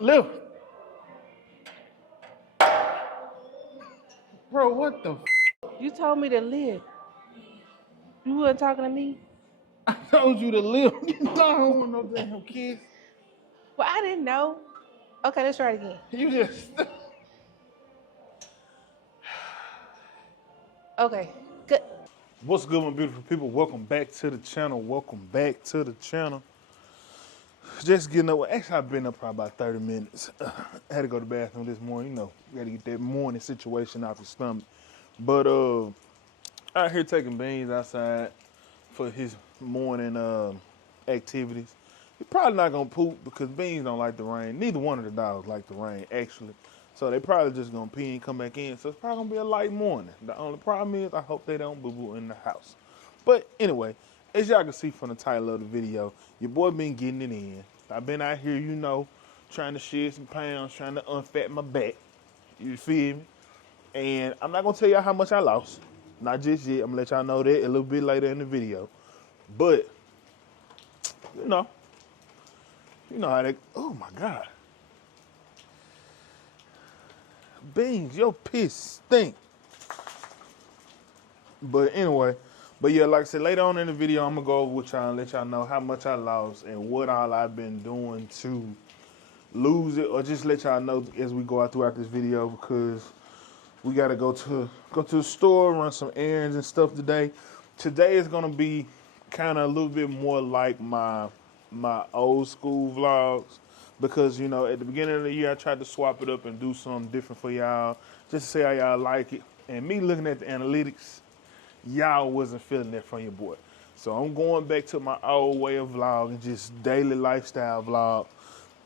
Lift. Bro, what the You told me to live. You weren't talking to me. I told you to lift. You know I don't want no damn kids. Well, I didn't know. Okay, let's try it again. You just Okay, good. What's good, my beautiful people? Welcome back to the channel. Welcome back to the channel. Just getting up. Actually, I've been up probably about 30 minutes. I had to go to the bathroom this morning. You know, you got to get that morning situation out the stomach. But out here taking Beans outside for his morning activities. He's probably not gonna poop because Beans don't like the rain. Neither one of the dogs like the rain, actually. So they probably just gonna pee and come back in. So it's probably gonna be a light morning. The only problem is I hope they don't boo-boo in the house. But anyway, as y'all can see from the title of the video, your boy been getting it in. I've been out here, you know, trying to shed some pounds, trying to unfat my back. You feel me? And I'm not gonna tell y'all how much I lost. Not just yet. I'm gonna let y'all know that a little bit later in the video. But you know how they. Oh my God, Beans, your piss stink. But anyway, yeah, like I said, later on in the video, I'm gonna go over with y'all and let y'all know how much I lost and what all I've been doing to lose it, or just let y'all know as we go out throughout this video because we gotta go to the store, run some errands and stuff today. Today is gonna be kind of a little bit more like my old school vlogs because you know at the beginning of the year I tried to swap it up and do something different for y'all just to see how y'all like it. And me looking at the analytics, y'all wasn't feeling that from your boy. So I'm going back to my old way of vlogging, just daily lifestyle vlog,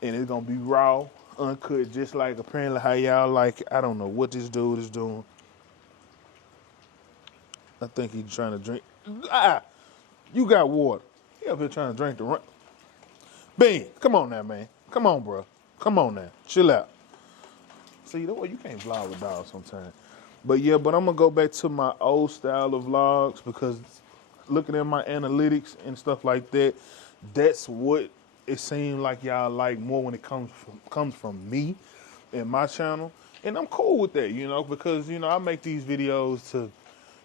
and it's gonna be raw, uncut, just like apparently how y'all like it. I don't know what this dude is doing. I think he's trying to drink. Ah, you got water. He up here trying to drink the rain. Bean, come on now, man. Come on, bro. Come on now. Chill out. See, the way you can't vlog with dogs sometimes. But yeah, but I'm gonna go back to my old style of vlogs because looking at my analytics and stuff like that, that's what it seemed like y'all like more when it comes from me and my channel. And I'm cool with that, you know, because you know I make these videos to,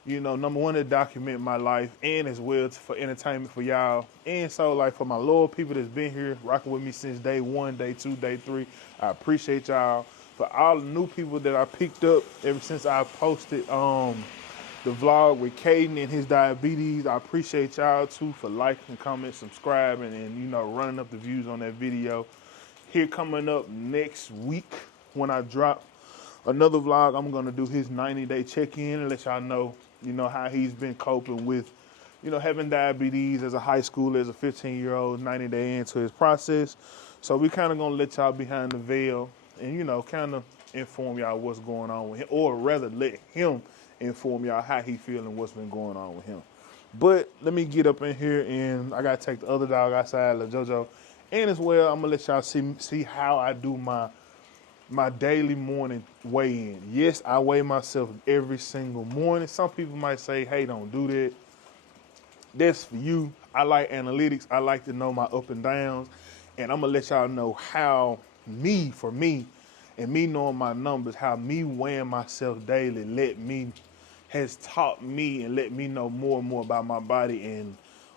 you know, number one, to document my life and as well for entertainment for y'all. And so like for my loyal people that's been here rocking with me since day one, day two, day three, I appreciate y'all. For all the new people that I picked up ever since I posted the vlog with Caden and his diabetes, I appreciate y'all too for liking, commenting, subscribing, and you know running up the views on that video. Here coming up next week when I drop another vlog, I'm gonna do his 90-day check-in and let y'all know, you know, how he's been coping with, you know, having diabetes as a high schooler, as a 15-year-old, 90 days into his process. So we kind of gonna let y'all behind the veil and, you know, kind of inform y'all what's going on with him, or rather let him inform y'all how he feeling, what's been going on with him. But let me get up in here and I gotta take the other dog outside, La JoJo. And as well, I'm gonna let y'all see how I do my daily morning weigh-in. Yes, I weigh myself every single morning. Some people might say, hey, don't do that. That's for you. I like analytics. I like to know my up and downs. And I'm going to let y'all know how for me, and me knowing my numbers, how me weighing myself daily has taught me and let me know more and more about my body and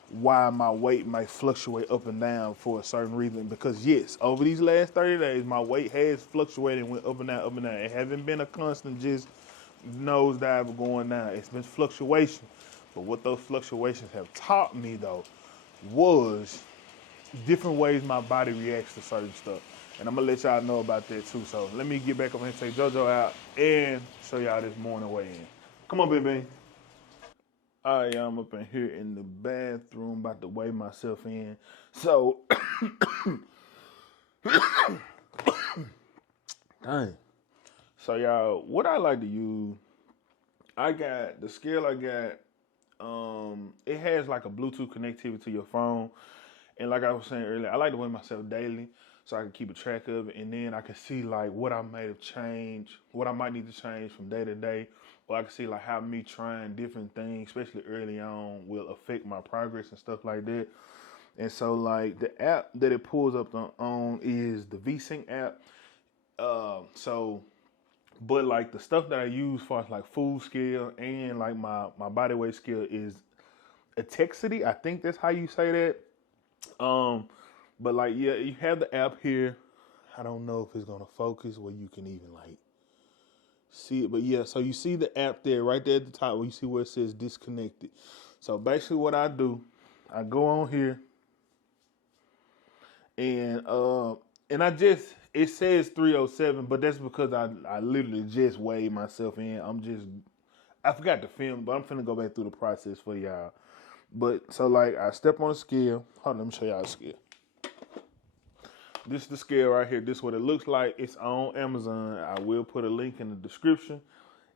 why my weight might fluctuate up and down for a certain reason. Because yes, over these last 30 days, my weight has fluctuated and went up and down, up and down. It hasn't been a constant just nosedive going down. It's been fluctuation. But what those fluctuations have taught me though was different ways my body reacts to certain stuff. And I'm gonna let y'all know about that too. So let me get back up and take JoJo out and show y'all this morning weigh-in. Come on, baby. All right, y'all, I'm up in here in the bathroom about to weigh myself in. So, dang. So, y'all, what I like to use, I got the scale I got, it has like a Bluetooth connectivity to your phone. And like I was saying earlier, I like to weigh myself daily so I can keep a track of it. And then I can see like what I might have changed, what I might need to change from day to day. Or I can see like how me trying different things, especially early on, will affect my progress and stuff like that. And so like the app that it pulls up on is the VSync app. So but like the stuff that I use for like food scale and like my body weight scale is Atexity. I think that's how you say that. But like yeah, you have the app here. I don't know if it's gonna focus where you can even like see it, but yeah. So you see the app there, right there at the top, where you see where it says disconnected. So basically, what I do, I go on here and I just it says 307, but that's because I literally just weighed myself in. I forgot to film, but I'm finna go back through the process for y'all. But so like I step on the scale. Hold on, let me show y'all the scale. This is the scale right here. This is what it looks like. It's on Amazon. I will put a link in the description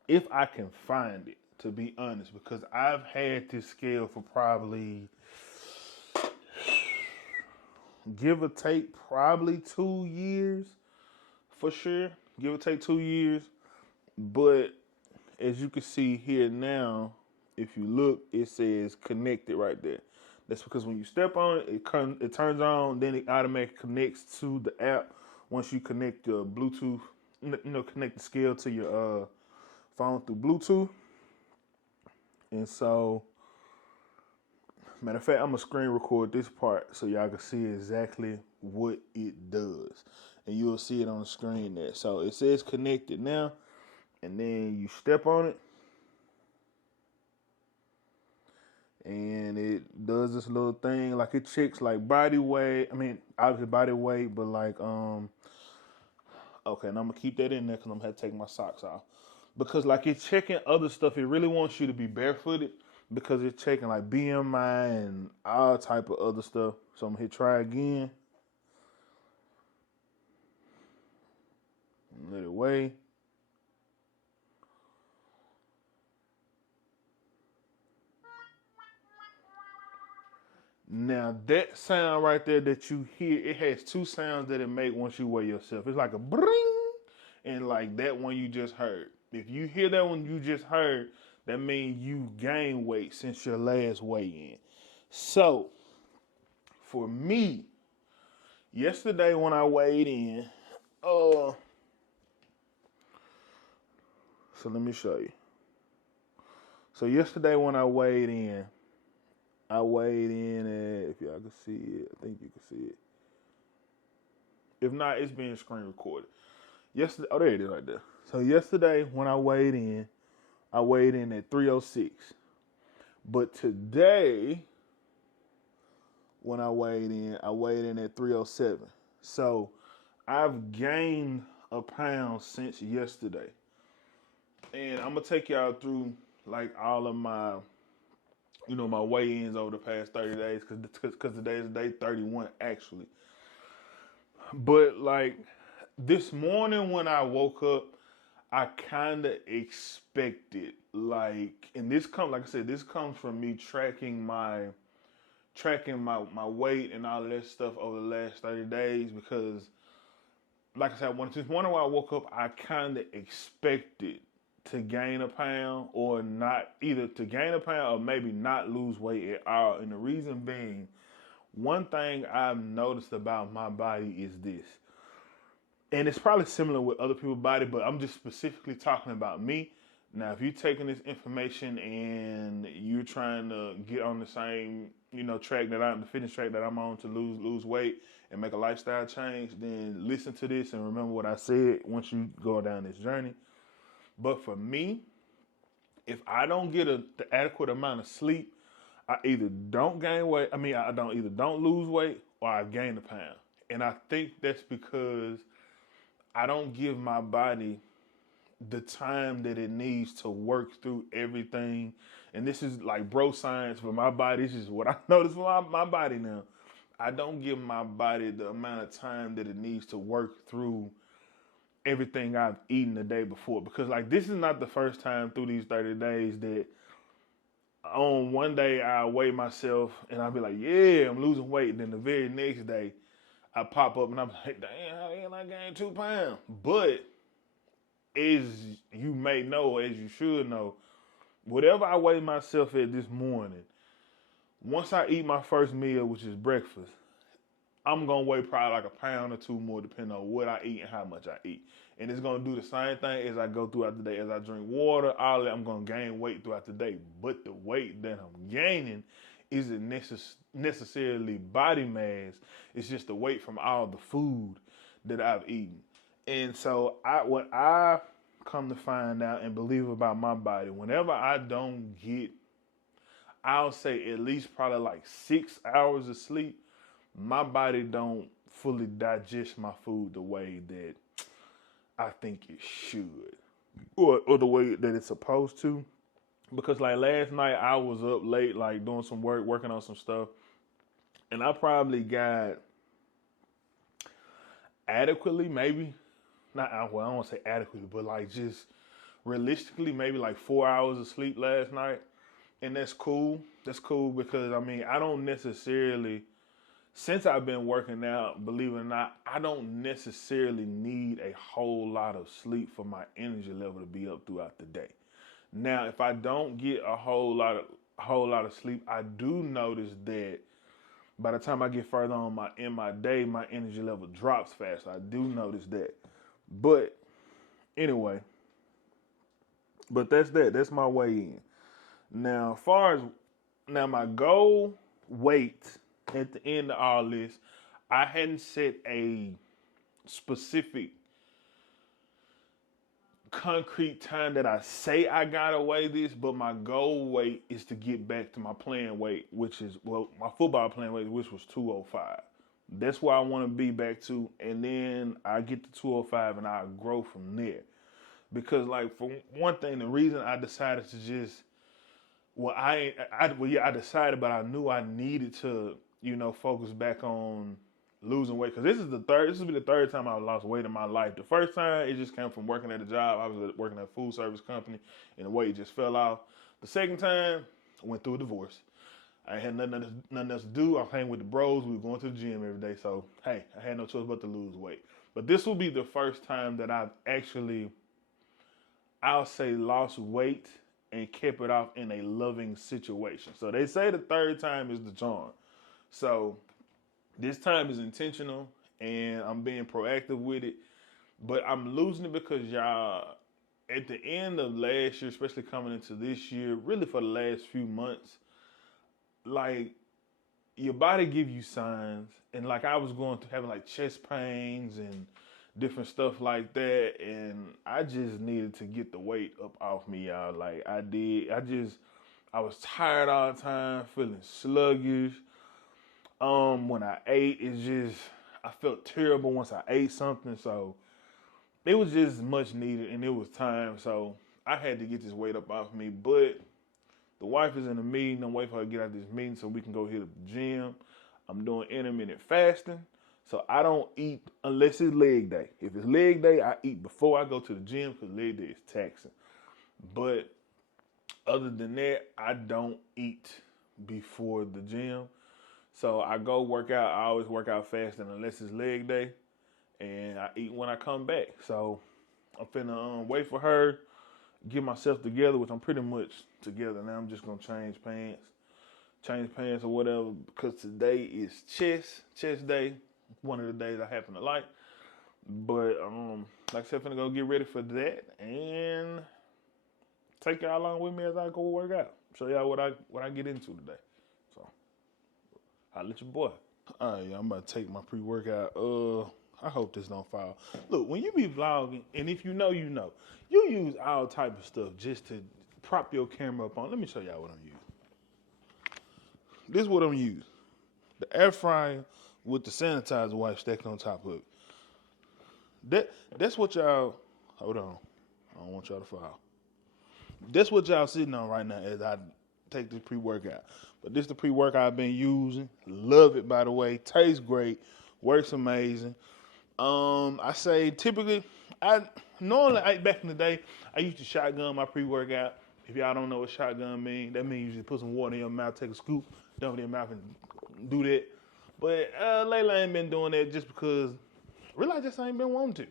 if I can find it, to be honest, because I've had this scale for probably, give or take, probably 2 years for sure. Give or take 2 years. But as you can see here now, if you look, it says connected right there. That's because when you step on it, it turns on, then it automatically connects to the app. Once you connect your Bluetooth, connect the scale to your phone through Bluetooth. And so, matter of fact, I'm gonna screen record this part so y'all can see exactly what it does. And you'll see it on the screen there. So it says connected now, and then you step on it. And it does this little thing, like it checks like body weight. I mean, obviously body weight, but like, okay, and I'm gonna keep that in there because I'm gonna have to take my socks off. Because like it's checking other stuff. It really wants you to be barefooted because it's checking like BMI and all type of other stuff. So I'm gonna hit try again. Let it weigh. Now that sound right there that you hear, it has two sounds that it make once you weigh yourself. It's like a bring and like that one you just heard. If you hear that one you just heard, that means you gain weight since your last weigh-in. So for me, yesterday when I weighed in, so let me show you. So yesterday when I weighed in at, if y'all can see it, I think you can see it. If not, it's being screen recorded. Yesterday, oh, there it is right there. So yesterday when I weighed in at 306. But today, when I weighed in at 307. So I've gained a pound since yesterday. And I'm gonna take y'all through like all of my my weigh-ins over the past 30 days, because today is day 31 actually. But like this morning when I woke up, I kind of expected and this like I said, this comes from me tracking my weight and all of that stuff over the last 30 days, because like I said, this morning when I woke up, I kind of expected to gain a pound or not, either to gain a pound or maybe not lose weight at all. And the reason being, one thing I've noticed about my body is this, and it's probably similar with other people's body, but I'm just specifically talking about me. Now, if you're taking this information and you're trying to get on the same, the fitness track that I'm on to lose weight and make a lifestyle change, then listen to this and remember what I said once you go down this journey. But for me, if I don't get the adequate amount of sleep, I either don't gain weight. I don't lose weight, or I gain a pound. And I think that's because I don't give my body the time that it needs to work through everything. And this is like bro science for my body. This is what I notice for my body now. I don't give my body the amount of time that it needs to work through everything I've eaten the day before. Because like this is not the first time through these 30 days that on one day I weigh myself and I'll be like, yeah, I'm losing weight. And then the very next day I pop up and I'm like, damn, how the hell I gained 2 pounds? But as you may know, as you should know, whatever I weigh myself at this morning Once I eat my first meal, which is breakfast, I'm gonna weigh probably like a pound or two more, depending on what I eat and how much I eat. And it's gonna do the same thing as I go throughout the day. As I drink water, all that, I'm gonna gain weight throughout the day. But the weight that I'm gaining isn't necessarily body mass. It's just the weight from all the food that I've eaten. And so what I come to find out and believe about my body, whenever I don't get, I'll say at least probably like 6 hours of sleep, my body don't fully digest my food the way that I think it should, or the way that it's supposed to. Because like last night I was up late, like doing some work, working on some stuff, and I probably got adequately, maybe not, well, I don't want to say adequately, but like just realistically, maybe like 4 hours of sleep last night. And that's cool. That's cool because I mean, I don't necessarily, since I've been working out, believe it or not, I don't necessarily need a whole lot of sleep for my energy level to be up throughout the day. Now, if I don't get a whole lot of sleep, I do notice that by the time I get further on in my day, my energy level drops fast. I do notice that. But anyway, but that's that. That's my way in. Now, my goal weight at the end of all this, I hadn't set a specific concrete time that I say I gotta weigh this, but my goal weight is to get back to my playing weight, which is, well, my football playing weight, which was 205. That's where I want to be back to, and then I get to 205 and I grow from there. Because, like, for one thing, the reason I decided to just, I decided, but I knew I needed to, focus back on losing weight, because this will be the third time I've lost weight in my life. The first time, it just came from working at a job. I was working at a food service company, and the weight just fell off. The second time, I went through a divorce. I had nothing else to do. I was hanging with the bros. We were going to the gym every day. So, hey, I had no choice but to lose weight. But this will be the first time that I've actually, I'll say, lost weight and kept it off in a loving situation. So they say the third time is the charm. So this time is intentional, and I'm being proactive with it. But I'm losing it because y'all, at the end of last year, especially coming into this year, really for the last few months, like, your body give you signs. And like, I was going through having like chest pains and different stuff like that, and I just needed to get the weight up off me, y'all. Like, I was tired all the time, feeling sluggish. When I ate, I felt terrible once I ate something. So it was just much needed, and it was time. So I had to get this weight up off me. But the wife is in a meeting. I'm waiting for her to get out of this meeting so we can go hit the gym. I'm doing intermittent fasting. So I don't eat unless it's leg day. If it's leg day, I eat before I go to the gym because leg day is taxing. But other than that, I don't eat before the gym. So I go work out. I always work out fasting unless it's leg day. And I eat when I come back. So I'm finna wait for her, get myself together, which I'm pretty much together now. I'm just gonna change pants or whatever, because today is chest day. One of the days I happen to like. But like I said, I'm finna go get ready for that and take y'all along with me as I go work out. Show y'all what I get into today. So I'll let your boy. All right, I'm about to take my pre-workout. I hope this don't fall. Look, when you be vlogging, and if you know, you use all type of stuff just to prop your camera up on. Let me show y'all what I'm using. This is what I'm using. The air fryer with the sanitizer wipe stacked on top of it. That's what y'all, hold on. I don't want y'all to fall. That's what y'all sitting on right now as I take this pre-workout. But this is the pre-workout I've been using. Love it, by the way. Tastes great. Works amazing. I say typically, back in the day, I used to shotgun my pre-workout. If y'all don't know what shotgun means, that means you just put some water in your mouth, take a scoop, dump it in your mouth, and do that. But lately I ain't been doing that just because really I just ain't been wanting to.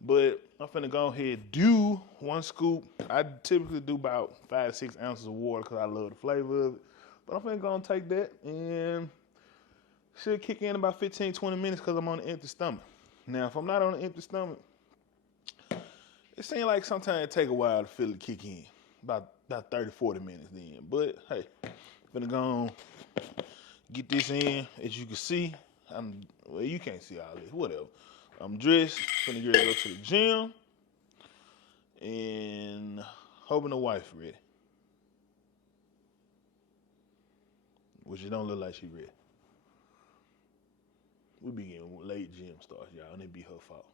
But I'm finna go ahead and do one scoop. I typically do about 5 to 6 ounces of water because I love the flavor of it. But I'm finna go and take that and should kick in about 15, 20 minutes because I'm on an empty stomach. Now, if I'm not on an empty stomach, it seems like sometimes it take a while to feel it kick in. About 30, 40 minutes then. But hey, finna go on, get this in. As you can see, well, you can't see all this, whatever. I'm dressed, finna get ready to go to the gym, and hoping the wife ready. Which it don't look like she ready. We be getting late gym starts, y'all, and it be her fault.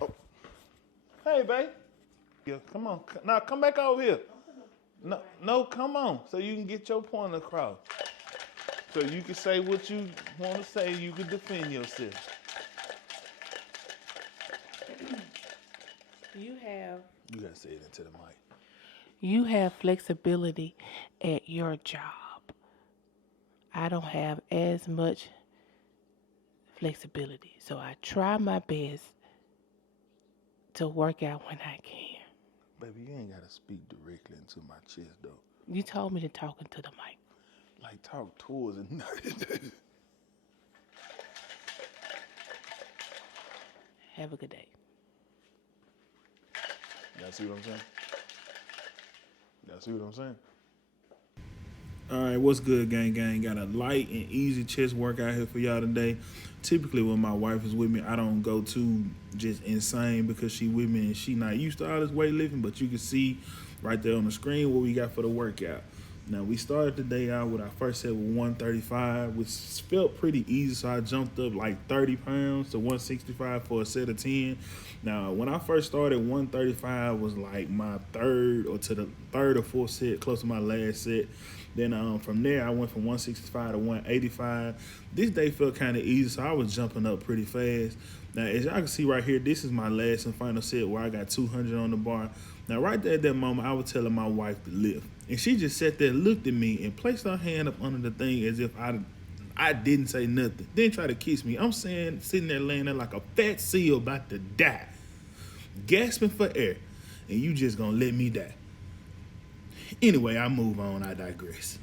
Oh, hey, babe. Yeah, come on. Now, come back over here. No, come on, so you can get your point across. So you can say what you want to say. You can defend yourself. You gotta say it into the mic. You have flexibility at your job. I don't have as much flexibility. So I try my best to work out when I can. Baby, you ain't gotta speak directly into my chest though. You told me to talk into the mic. Like talk towards it. Have a good day. Y'all see what I'm saying? All right, what's good, gang? Got a light and easy chest workout here for y'all today. Typically, when my wife is with me, I don't go too just insane because she with me and she not used to all this weightlifting, but you can see right there on the screen what we got for the workout. Now, we started the day out with our first set with 135, which felt pretty easy, so I jumped up like 30 pounds to 165 for a set of 10. Now, when I first started, 135 was like my third or fourth set, close to my last set. Then from there, I went from 165 to 185. This day felt kind of easy, so I was jumping up pretty fast. Now, as y'all can see right here, this is my last and final set where I got 200 on the bar. Now, right there at that moment, I was telling my wife to lift. And she just sat there, looked at me, and placed her hand up under the thing as if I didn't say nothing. Then try to kiss me. I'm sitting there laying there like a fat seal about to die, gasping for air. And you just gonna let me die. Anyway, I move on. I digress.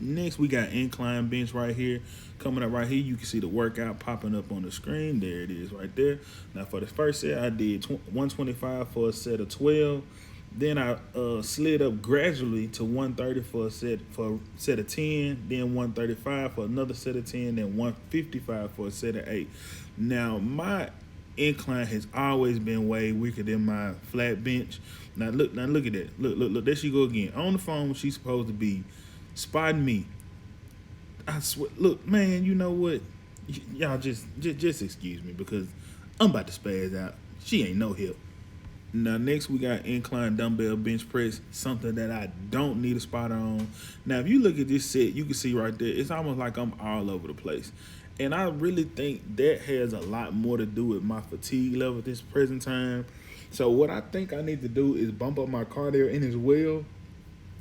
Next, we got incline bench right here. Coming up right here, you can see the workout popping up on the screen. There it is right there. Now, for the first set, I did 125 for a set of 12. Then I slid up gradually to 130 for a set of 10. Then 135 for another set of 10. Then 155 for a set of 8. Now, my incline has always been way weaker than my flat bench. Now look at that. Look, there she go again. On the phone, she's supposed to be spotting me. I swear, look, man, you know what? Y'all just excuse me because I'm about to spaz out. She ain't no help. Now, next we got incline dumbbell bench press, something that I don't need a spot on. Now, if you look at this set, you can see right there, it's almost like I'm all over the place. And I really think that has a lot more to do with my fatigue level at this present time. So what I think I need to do is bump up my cardio in as well.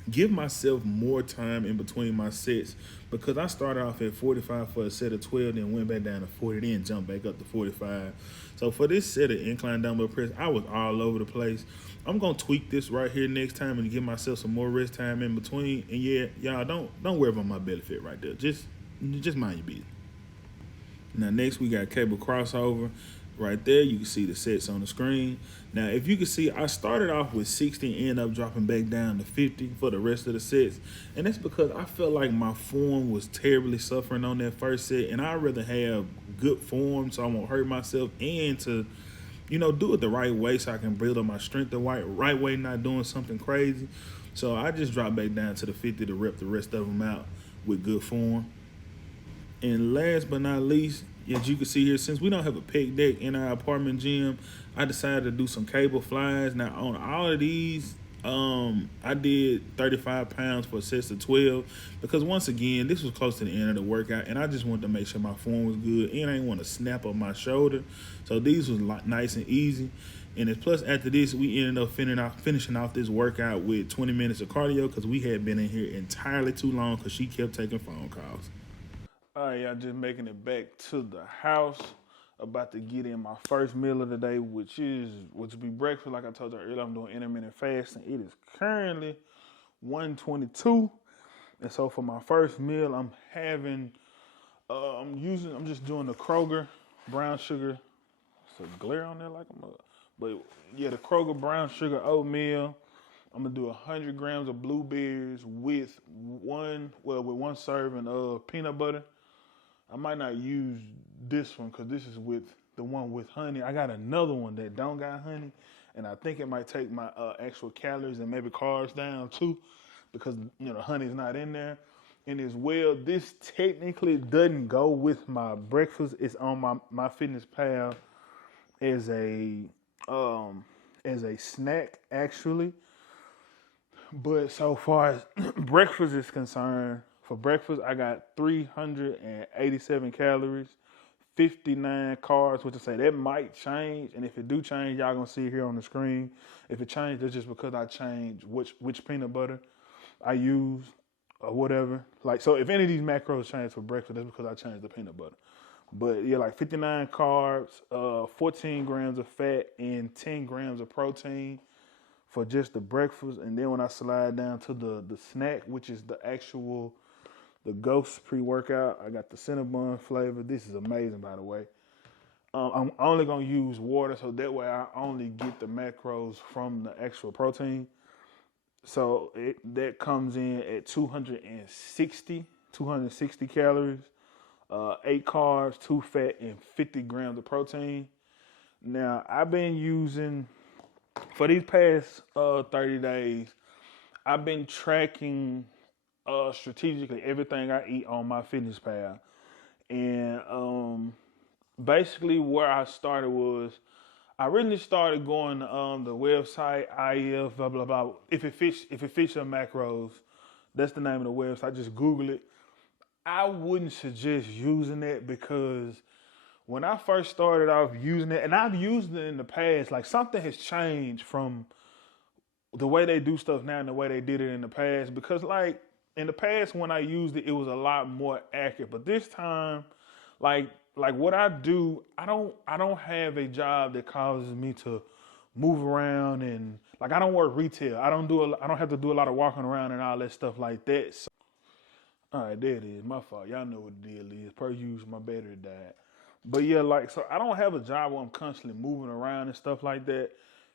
Give myself more time in between my sets because I started off at 45 for a set of 12, then went back down to 40, then jumped back up to 45. So for this set of incline dumbbell press, I was all over the place. I'm gonna tweak this right here next time and give myself some more rest time in between. And yeah, y'all don't worry about my belly fit right there. Just mind your business. Now next we got cable crossover. Right there, you can see the sets on the screen. Now, if you can see, I started off with 60 and ended up dropping back down to 50 for the rest of the sets. And that's because I felt like my form was terribly suffering on that first set. And I'd rather have good form so I won't hurt myself and to, do it the right way so I can build up my strength the right way, not doing something crazy. So I just dropped back down to the 50 to rep the rest of them out with good form. And last but not least, as you can see here, since we don't have a pec deck in our apartment gym, I decided to do some cable flies. Now, on all of these, I did 35 pounds for sets of 12 because, once again, this was close to the end of the workout, and I just wanted to make sure my form was good, and I didn't want to snap up my shoulder. So these was nice and easy. And plus, after this, we ended up finishing off this workout with 20 minutes of cardio because we had been in here entirely too long because she kept taking phone calls. All right, y'all, just making it back to the house. About to get in my first meal of the day, which will be breakfast. Like I told you earlier, I'm doing intermittent fasting. It is currently 122. And so for my first meal, I'm having, I'm just doing the Kroger brown sugar. It's a glare on there like I'm but yeah, the Kroger brown sugar oatmeal. I'm gonna do 100 grams of blueberries with one serving of peanut butter. I might not use this one because this is with the one with honey. I got another one that don't got honey, and I think it might take my actual calories and maybe carbs down too, because the honey's not in there. And as well, this technically doesn't go with my breakfast. It's on my Fitness Pal as a snack actually. But so far as breakfast is concerned, for breakfast I got 387 calories, 59 carbs, which I say that might change. And if it do change, y'all gonna see it here on the screen. If it changed, it's just because I changed which peanut butter I use or whatever. Like, so if any of these macros change for breakfast, that's because I changed the peanut butter. But yeah, like 59 carbs, 14 grams of fat, and 10 grams of protein for just the breakfast. And then when I slide down to the snack, which is the Ghost pre-workout, I got the Cinnabon flavor. This is amazing, by the way. I'm only going to use water, so that way I only get the macros from the actual protein. So that comes in at 260 calories, 8 carbs, 2 fat, and 50 grams of protein. Now, I've been using, for these past 30 days, I've been tracking strategically everything I eat on my Fitness Pal. And basically where I started was, I really started going to the website, IF, blah, blah, blah. If it fits your macros, that's the name of the website. Just Google it. I wouldn't suggest using it because when I first started off using it, and I've used it in the past, like something has changed from the way they do stuff now and the way they did it in the past. Because like in the past when I used it, it was a lot more accurate. But this time, like what I do, I don't have a job that causes me to move around, and like I don't work retail. I don't have to do a lot of walking around and all that stuff like that. So, all right, there it is. My fault. Y'all know what the deal is. Per usual, my battery died. But yeah, like, so I don't have a job where I'm constantly moving around and stuff like that.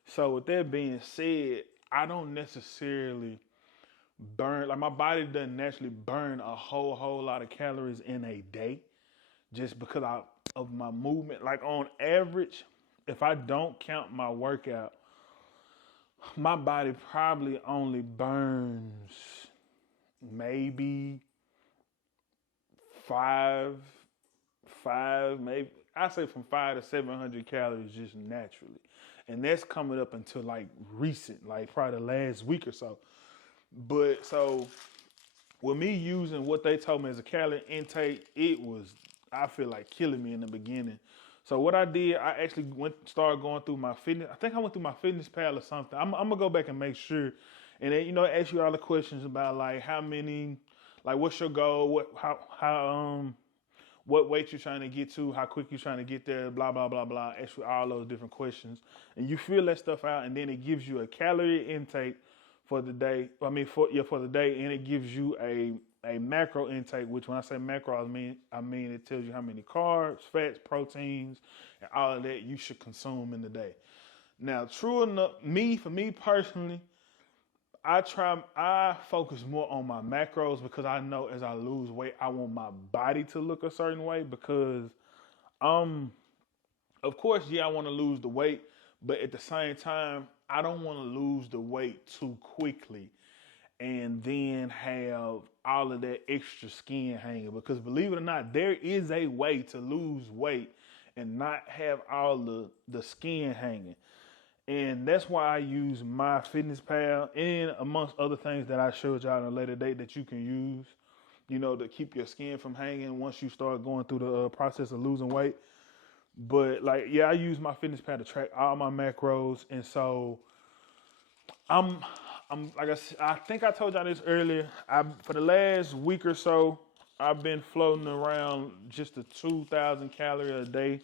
So with that being said, I don't necessarily burn, like my body doesn't naturally burn a whole lot of calories in a day just because of my movement. Like on average, if I don't count my workout, my body probably only burns maybe five, maybe I say from 500 to 700 calories just naturally. And that's coming up until like recent, like probably the last week or so. But so with me using what they told me as a calorie intake, it was, I feel like, killing me in the beginning. So what I did, I actually started going through my fitness. I think I went through my Fitness Pal or something. I'm gonna go back and make sure, and then ask you all the questions about like how many, like what's your goal, what weight you're trying to get to, how quick you're trying to get there, blah blah blah blah. Ask you all those different questions, and you fill that stuff out, and then it gives you a calorie intake for the day. For the day, and it gives you a macro intake, which when I say macro, I mean it tells you how many carbs, fats, proteins, and all of that you should consume in the day. Now, true enough, for me personally, I focus more on my macros because I know as I lose weight, I want my body to look a certain way because, of course, yeah, I want to lose the weight, but at the same time, I don't want to lose the weight too quickly and then have all of that extra skin hanging. Because believe it or not, there is a way to lose weight and not have all the skin hanging. And that's why I use my Fitness Pal and amongst other things that I showed y'all in a later date that you can use, to keep your skin from hanging once you start going through the process of losing weight. But like, yeah, I use my Fitness Pal to track all my macros. And so I'm like I think I told y'all this earlier. For the last week or so, I've been floating around just the 2,000 calorie a day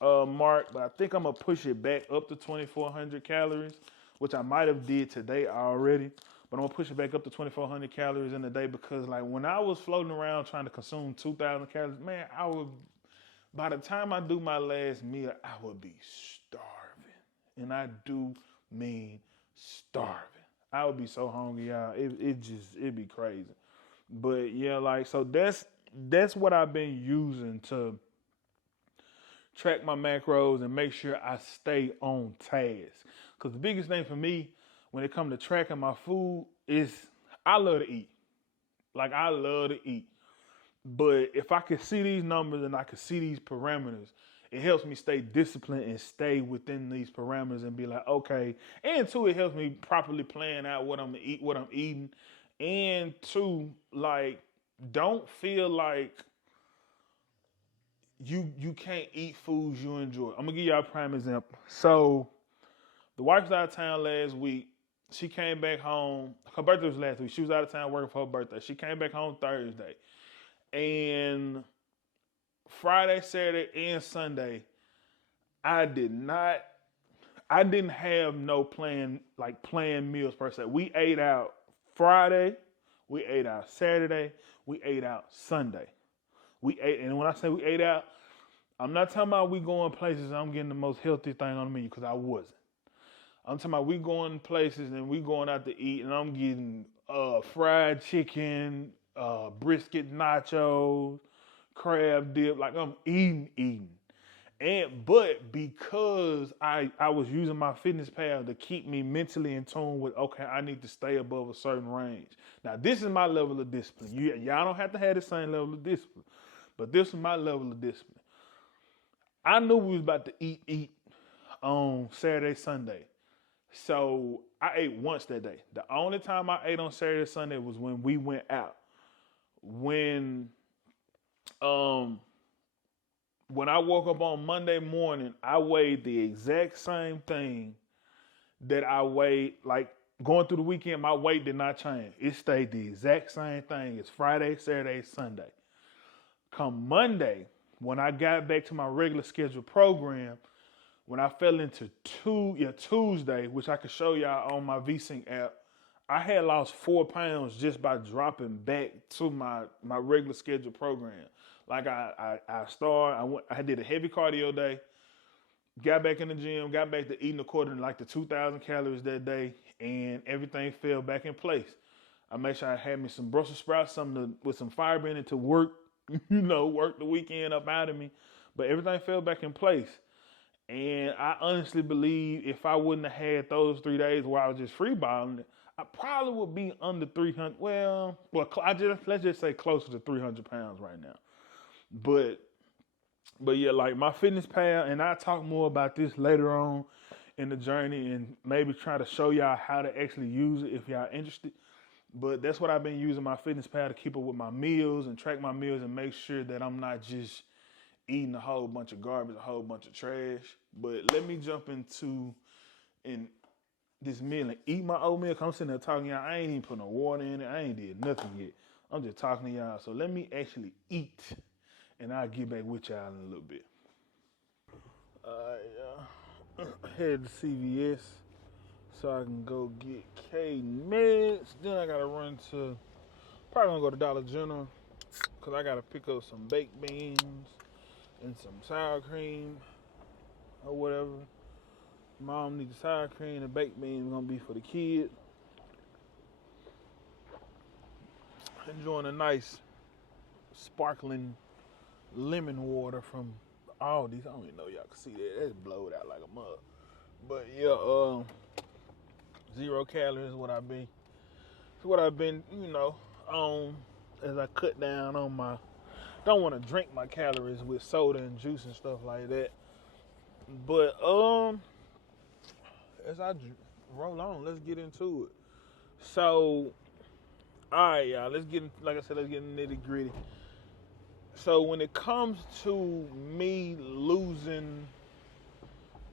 mark, but I think I'm gonna push it back up to 2,400 calories, which I might have did today already. But but I'm gonna push it back up to 2,400 calories in a day because like when I was floating around trying to consume 2,000 calories, man, by the time I do my last meal, I would be starving. And I do mean starving. I would be so hungry, y'all. It'd be crazy. But yeah, like so that's what I've been using to track my macros and make sure I stay on task. Because the biggest thing for me when it comes to tracking my food is I love to eat. Like I love to eat. But if I can see these numbers and I can see these parameters, it helps me stay disciplined and stay within these parameters and be like, okay. And two, it helps me properly plan out what I'm eating. And two, like, don't feel like you can't eat foods you enjoy. I'm gonna give y'all a prime example. So the wife was out of town last week. She came back home. Her birthday was last week. She was out of town working for her birthday. She came back home Thursday. And Friday, Saturday, and Sunday, I didn't have no planned meals per se. We ate out Friday, we ate out Saturday, we ate out Sunday. We ate, and when I say we ate out, I'm not talking about we going places I'm getting the most healthy thing on the menu because I wasn't. I'm talking about we going places and we going out to eat and I'm getting fried chicken, brisket nachos, crab dip, like I'm eating. But because I was using my fitness pal to keep me mentally in tune with, okay, I need to stay above a certain range. Now this is my level of discipline. Y'all don't have to have the same level of discipline, but this is my level of discipline. I knew we was about to eat on Saturday, Sunday. So I ate once that day. The only time I ate on Saturday, Sunday was when we went out. When I woke up on Monday morning, I weighed the exact same thing that I weighed, like going through the weekend, my weight did not change. It stayed the exact same thing as Friday, Saturday, Sunday. Come Monday, when I got back to my regular scheduled program, when I fell into Tuesday, which I could show y'all on my VSync app, I had lost 4 pounds just by dropping back to my regular scheduled program. Like I did a heavy cardio day, got back in the gym, got back to eating according to like the 2,000 calories that day, and everything fell back in place. I made sure I had me some Brussels sprouts, something with some fiber in it to work, work the weekend up out of me. But everything fell back in place. And I honestly believe if I wouldn't have had those 3 days where I was just freeballing it, I probably would be under 300. Let's just say closer to 300 pounds right now. But yeah, like my fitness pal, and I'll talk more about this later on in the journey and maybe try to show y'all how to actually use it if y'all interested. But that's what I've been using my fitness pal to keep up with my meals and track my meals and make sure that I'm not just eating a whole bunch of garbage, a whole bunch of trash. But let me jump into this meal and eat my oatmeal. I'm sitting there talking to y'all. I ain't even put no water in it. I ain't did nothing yet. I'm just talking to y'all. So let me actually eat, and I'll get back with y'all in a little bit. Head to CVS so I can go get K meds. Then I gotta run to, probably gonna go to Dollar General because I gotta pick up some baked beans and some sour cream or whatever. Mom needs sour cream and baked beans gonna be for the kids. Enjoying a nice sparkling lemon water from Aldi's. I don't even know y'all can see that. That's blowed out like a mug. But yeah, 0 calories is what I've been on as I cut down on my, don't want to drink my calories with soda and juice and stuff like that. But as I roll on, let's get into it. So, all right, y'all, let's get in nitty gritty. So when it comes to me losing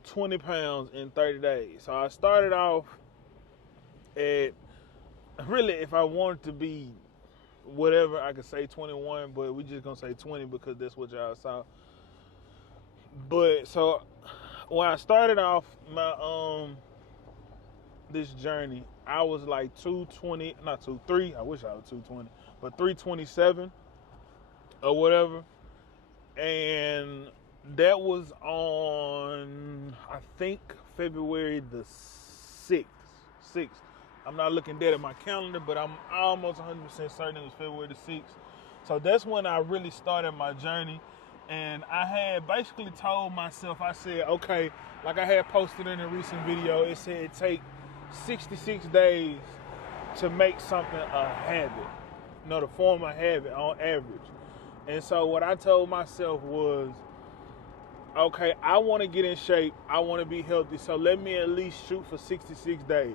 20 pounds in 30 days, so I started off at, really, if I wanted to be whatever, I could say 21, but we just gonna say 20 because that's what y'all saw. But so when I started off, this journey, I was like 220, not 23. I wish I was 220, but 327 or whatever. And that was on, I think, February the 6th. 6th. I'm not looking dead at my calendar, but I'm almost 100% certain it was February the 6th. So that's when I really started my journey. And I had basically told myself, I said, okay, like I had posted in a recent video, it said it take 66 days to make something a habit, to form a habit on average. And so what I told myself was, okay, I want to get in shape, I want to be healthy, so let me at least shoot for 66 days.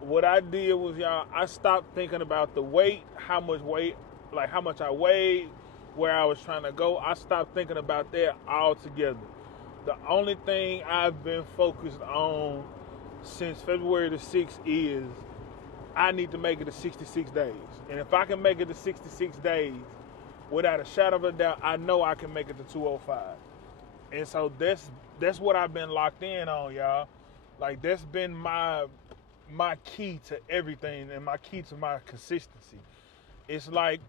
What I did was, y'all, I stopped thinking about the weight, how much I weighed, where I was trying to go. I stopped thinking about that altogether. The only thing I've been focused on since February the 6th is I need to make it to 66 days. And if I can make it to 66 days, without a shadow of a doubt, I know I can make it to 205. And so that's what I've been locked in on, y'all. Like, that's been my key to everything and my key to my consistency. It's like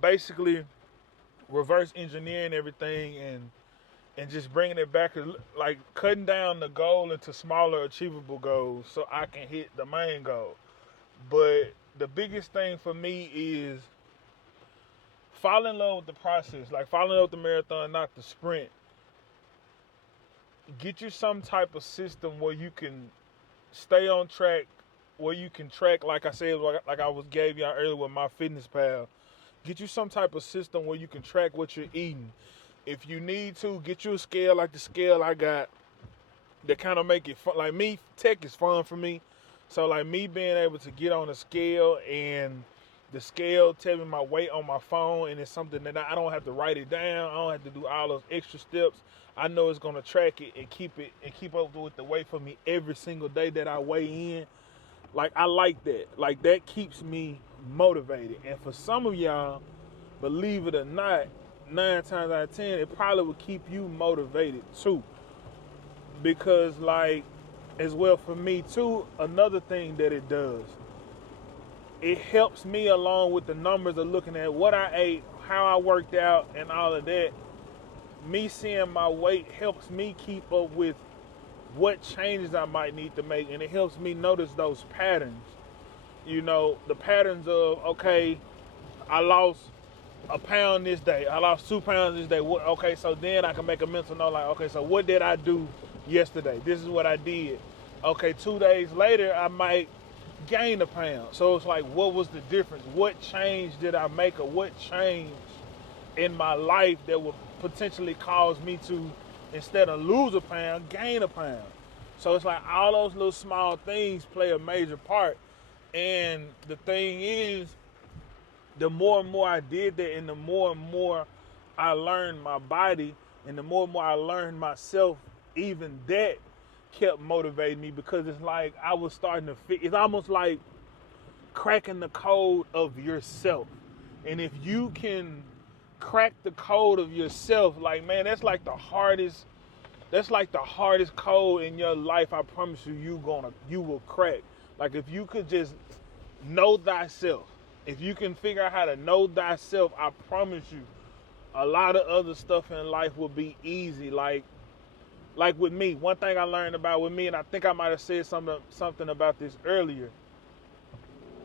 basically reverse engineering everything and just bringing it back, like cutting down the goal into smaller achievable goals so I can hit the main goal. But the biggest thing for me is fall in love with the process, like fall in love with the marathon, not the sprint. Get you some type of system where you can stay on track, where you can track, like I said, like I gave y'all earlier with my fitness pal. Get you some type of system where you can track what you're eating. If you need to, get you a scale like the scale I got that kind of make it fun. Like me, tech is fun for me. So like me being able to get on a scale and the scale tell me my weight on my phone, and it's something that I don't have to write it down. I don't have to do all those extra steps. I know it's gonna track it and keep up with the weight for me every single day that I weigh in. Like, I like that. Like, that keeps me motivated. And for some of y'all, believe it or not, 9 times out of 10, it probably would keep you motivated too. Because, like, as well for me too, another thing that it does, it helps me along with the numbers of looking at what I ate, how I worked out, and all of that. Me seeing my weight helps me keep up with what changes I might need to make, and it helps me notice those patterns. The patterns of, okay, I lost a pound this day, I lost 2 pounds this day. Okay, so then I can make a mental note, like, okay, so what did I do yesterday? This is what I did. Okay, 2 days later, I might gain a pound. So it's like, what was the difference? What change did I make, or what changed in my life that would potentially cause me to, instead of lose a pound, gain a pound? So it's like all those little small things play a major part. And the thing is, the more and more I did that, and the more and more I learned my body, and the more and more I learned myself, even that kept motivating me, because it's like I was starting to fit. It's almost like cracking the code of yourself. And if you can crack the code of yourself, like, man, that's like the hardest code in your life. I promise you, you will crack. Like, if you could just know thyself, if you can figure out how to know thyself, I promise you, a lot of other stuff in life will be easy. Like with me, one thing I learned about with me, and I think I might have said something about this earlier.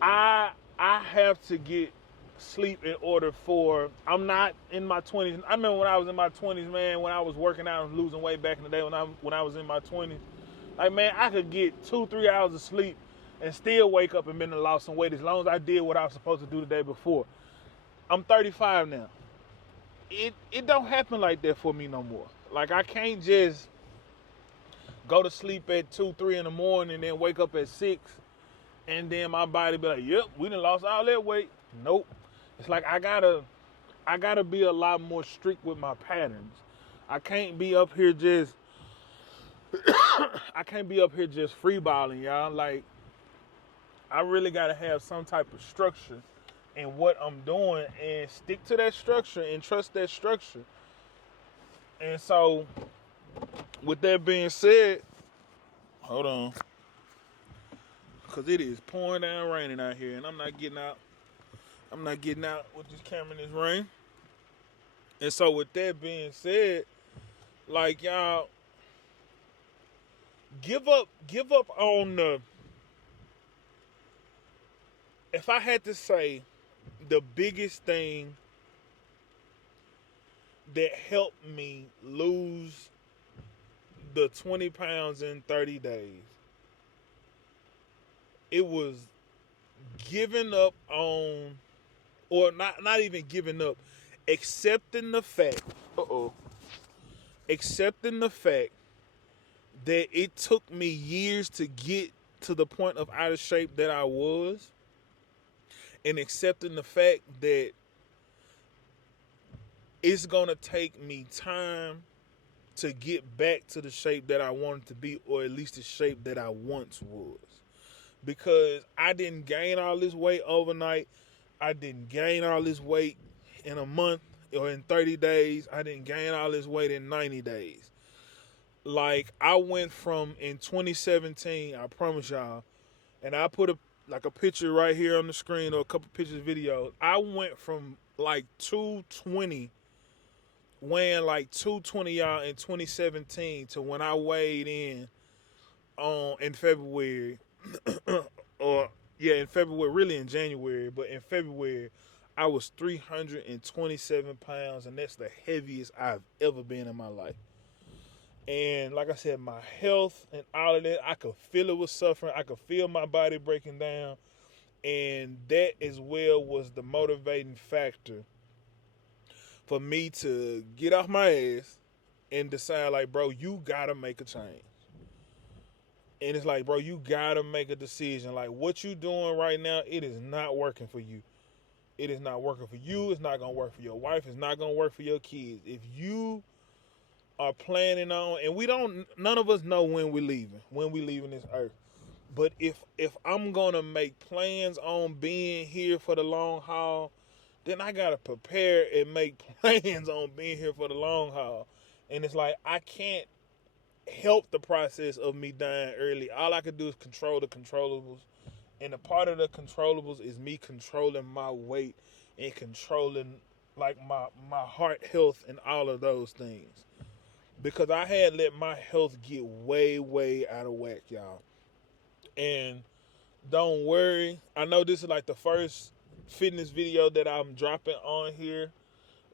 I have to get sleep in order for, I'm not in my 20s. I remember when I was in my 20s, man, when I was working out and losing weight back in the day, when I was in my 20s, like, man, I could get 2-3 hours of sleep and still wake up and been to lost some weight as long as I did what I was supposed to do the day before. I'm 35 now. It don't happen like that for me no more. Like, I can't just go to sleep at 2-3 in the morning and then wake up at 6 and then my body be like, yep, we done lost all that weight. Nope. It's like I gotta be a lot more strict with my patterns. I can't be up here just freeballing, y'all. Like, I really gotta have some type of structure in what I'm doing, and stick to that structure and trust that structure. And so, with that being said, hold on. because it is pouring down raining out here, and I'm not getting out. I'm not getting out with this camera in this rain. And so, with that being said, like y'all, give up on the. If I had to say, the biggest thing that helped me lose the 20 pounds in 30 days, it was giving up on, or not even giving up, accepting the fact, accepting the fact that it took me years to get to the point of out of shape that I was, and accepting the fact that it's gonna take me time to get back to the shape that I wanted to be, or at least the shape that I once was. Because I didn't gain all this weight overnight. I didn't gain all this weight in a month or in 30 days. I didn't gain all this weight in 90 days. Like, I went from, in 2017, I promise y'all, and I put a picture right here on the screen, or a couple pictures, videos. I went from like 220, weighing like 220, y'all, in 2017, to when I weighed in February, or in February, really in January, but in February, I was 327 pounds, and that's the heaviest I've ever been in my life. And like I said, my health and all of that, I could feel it was suffering. I could feel my body breaking down. And that as well was the motivating factor for me to get off my ass and decide, like, bro, you gotta make a change. And it's like, bro, you gotta make a decision. Like, what you doing right now, it is not working for you. It is not working for you. It's not gonna work for your wife. It's not gonna work for your kids. If you are planning on, and none of us know when we're leaving this earth. But if I'm gonna make plans on being here for the long haul, then I gotta prepare and make plans on being here for the long haul. And it's like, I can't help the process of me dying early. All I can do is control the controllables. And a part of the controllables is me controlling my weight and controlling, like, my heart health and all of those things. Because I had let my health get way, way out of whack, y'all. And don't worry, I know this is like the first fitness video that I'm dropping on here,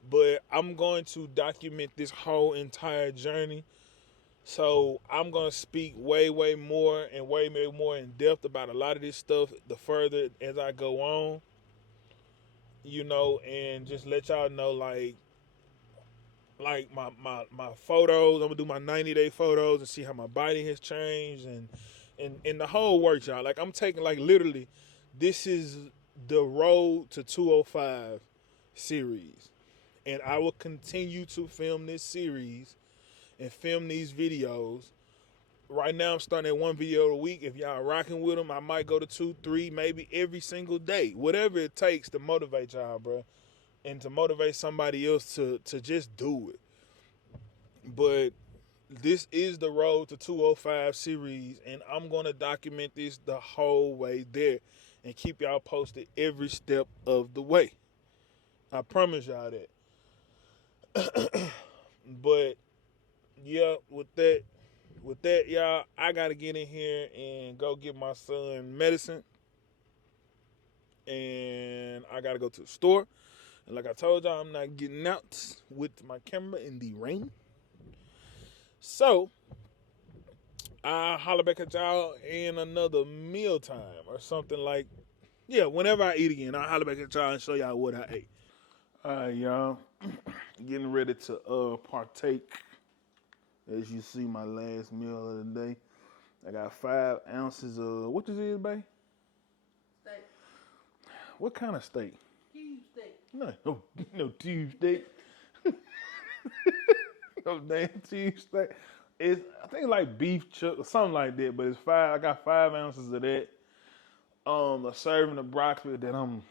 but I'm going to document this whole entire journey. So I'm going to speak way, way more and way more in depth about a lot of this stuff the further as I go on, and just let y'all know, like my photos. I'm gonna do my 90-day photos and see how my body has changed and the whole works, y'all. Like, I'm taking, like, literally, this is the road to 205 series, and I will continue to film this series and film these videos. Right now, I'm starting at one video a week. If y'all rocking with them, I might go to 2, 3, maybe every single day. Whatever it takes to motivate y'all, bro. And to motivate somebody else to just do it. But this is the road to 205 series, and I'm going to document this the whole way there and keep y'all posted every step of the way. I promise y'all that. But yeah, with that, y'all, I got to get in here and go get my son medicine. And I got to go to the store. And like I told y'all, I'm not getting out with my camera in the rain. So, I'll holler back at y'all in another mealtime or something like, whenever I eat again, I'll holler back at y'all and show y'all what I ate. All right, y'all. Getting ready to partake. As you see, my last meal of the day. I got 5 ounces of, what this is, babe? Steak. What kind of steak? Cube steak. No tube steak. No damn tube steak. I think like beef chuck or something like that, but it's 5. I got 5 ounces of that. A serving of broccoli that I'm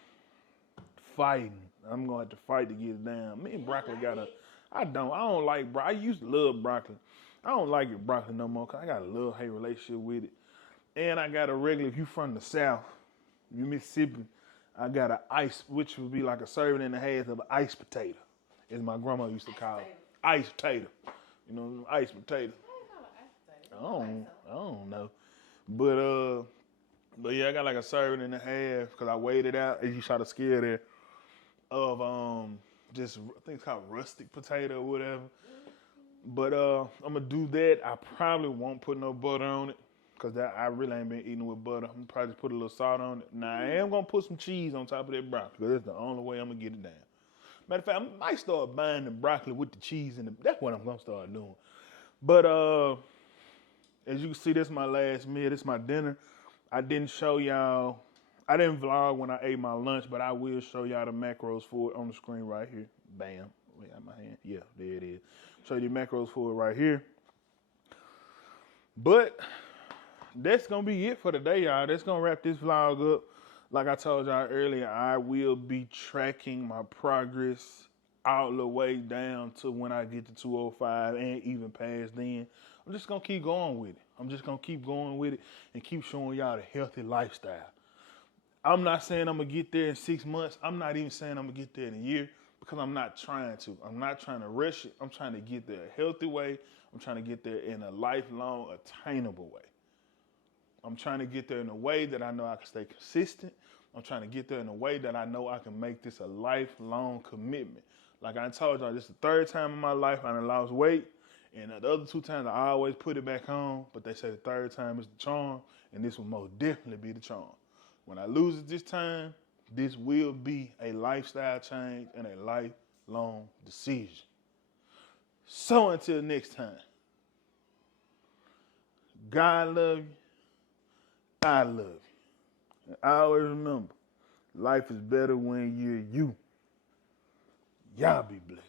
fighting. I'm gonna have to fight to get it down. Me and broccoli I don't like broccoli. I used to love broccoli. I don't like it broccoli no more because I got a love-hate relationship with it. And I got a regular, if you from the South, you Mississippi, I got an ice, which would be like a serving and a half of an iced potato, as my grandma used to call it. Iced potato. You know, iced potato. I don't know. But yeah, I got like a serving and a half because I weighed it out, as you saw the scale there, of just I think it's called rustic potato or whatever. But I'm gonna do that. I probably won't put no butter on it because I really ain't been eating with butter. I'm gonna probably just put a little salt on it. Now I am gonna put some cheese on top of that broccoli because that's the only way I'm gonna get it down. Matter of fact, I might start buying the broccoli with the cheese in it. That's what I'm gonna start doing. But as you can see, this is my last meal. This is my dinner. I didn't show y'all. I didn't vlog when I ate my lunch, but I will show y'all the macros for it on the screen right here. Bam. Wait, got my hand. Yeah, there it is. Show you the macros for it right here. But that's gonna be it for today, y'all. That's gonna wrap this vlog up. Like I told y'all earlier, I will be tracking my progress all the way down to when I get to 205 and even past then. I'm just gonna keep going with it. I'm just gonna keep going with it and keep showing y'all the healthy lifestyle. I'm not saying I'm gonna get there in 6 months. I'm not even saying I'm gonna get there in a year because I'm not trying to. I'm not trying to rush it. I'm trying to get there a healthy way. I'm trying to get there in a lifelong, attainable way. I'm trying to get there in a way that I know I can stay consistent. I'm trying to get there in a way that I know I can make this a lifelong commitment. Like I told y'all, this is the third time in my life I done lost weight. And the other 2 times I always put it back on. But they say the third time is the charm. And this will most definitely be the charm. When I lose it this time, this will be a lifestyle change and a lifelong decision. So until next time, God love you. I love you. And I always remember, life is better when you're you. Y'all be blessed.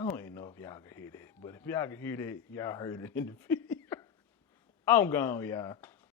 I don't even know if y'all can hear that, but if y'all can hear that, y'all heard it in the video. I'm gone, y'all.